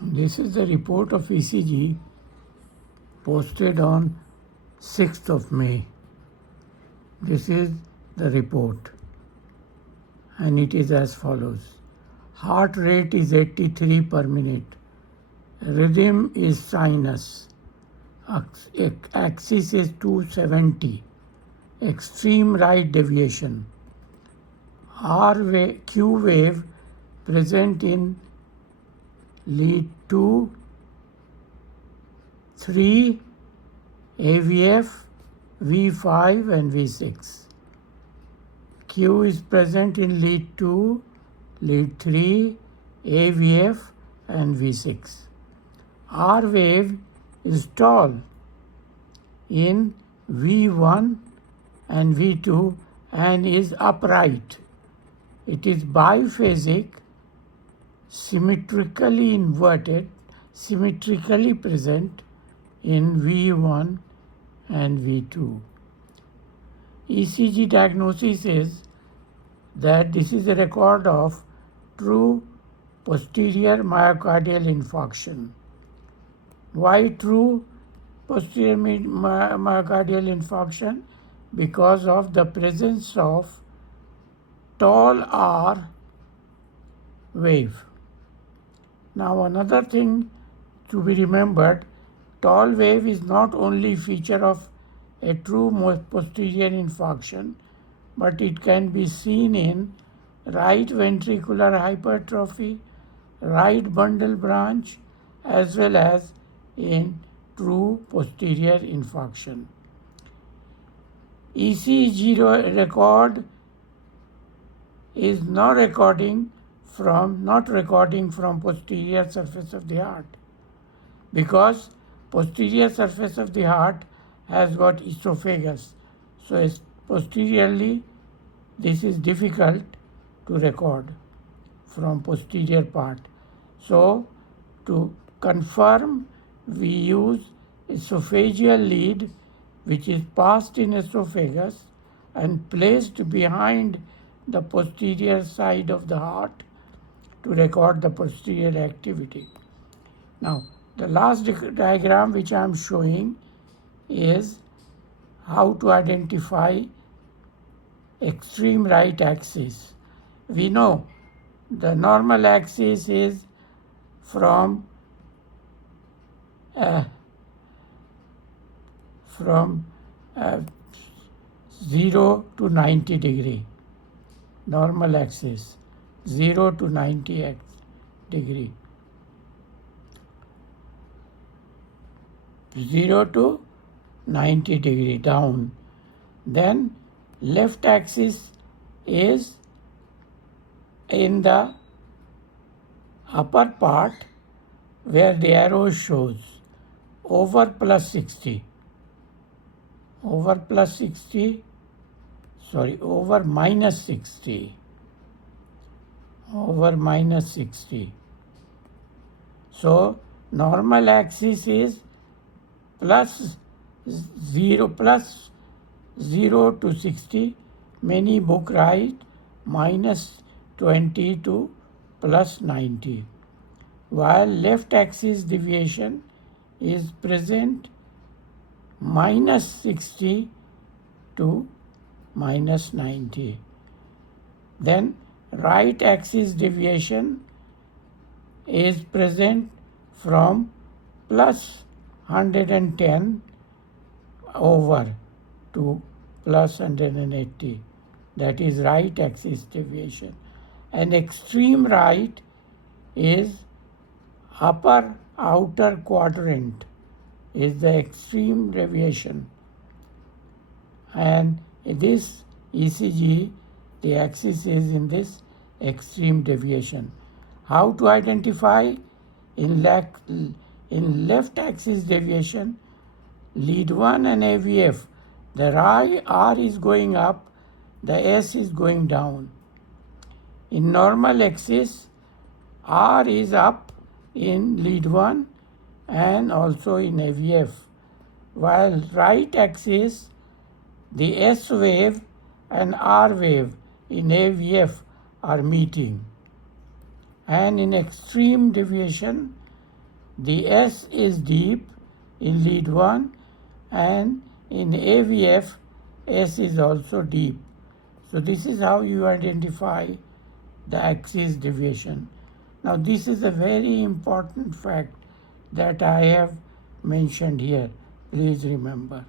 This is the report of ECG posted on 6th of May. This is the report, and it is as follows. Heart rate is 83 per minute. Rhythm is sinus. Axis is 270. Extreme right deviation. Q wave present in lead 2, 3, AVF, V5 and V6. Q is present in lead 2, lead 3, AVF and V6. R wave is tall in V1 and V2 and is upright. It is biphasic, symmetrically inverted, symmetrically present in V1 and V2. ECG diagnosis is that this is a record of true posterior myocardial infarction. Why true posterior myocardial infarction? Because of the presence of tall R wave. Now another thing to be remembered, tall wave is not only feature of a true posterior infarction, but it can be seen in right ventricular hypertrophy, right bundle branch, as well as in true posterior infarction. ECG record is not recording from posterior surface of the heart, because posterior surface of the heart has got esophagus. So posteriorly this is difficult to record from posterior part. So to confirm, we use esophageal lead, which is passed in esophagus and placed behind the posterior side of the heart to record the posterior activity. Now, the last diagram which I am showing is how to identify extreme right axis. We know the normal axis is from 0 to 90 degree. Normal axis 0 to 90 degree. 0 to 90 degree down. Then left axis is in the upper part where the arrow shows over plus 60. Over minus 60. Over minus 60. So normal axis is plus 0 to 60. Many book write minus 20 to plus 90. While left axis deviation is present minus 60 to minus 90. Then right axis deviation is present from plus 110 over to plus 180. That is right axis deviation. And extreme right is upper outer quadrant is the extreme deviation. And this ECG, the axis is in this extreme deviation. How to identify? In left axis deviation, lead 1 and AVF, the R is going up, the S is going down. In normal axis, R is up in lead 1 and also in AVF, while right axis, the S wave and R wave in AVF are meeting. And in extreme deviation, The S is deep in lead 1, and in AVF, S is also deep. So this is how you identify the axis deviation. Now this is a very important fact that I have mentioned here. Please remember.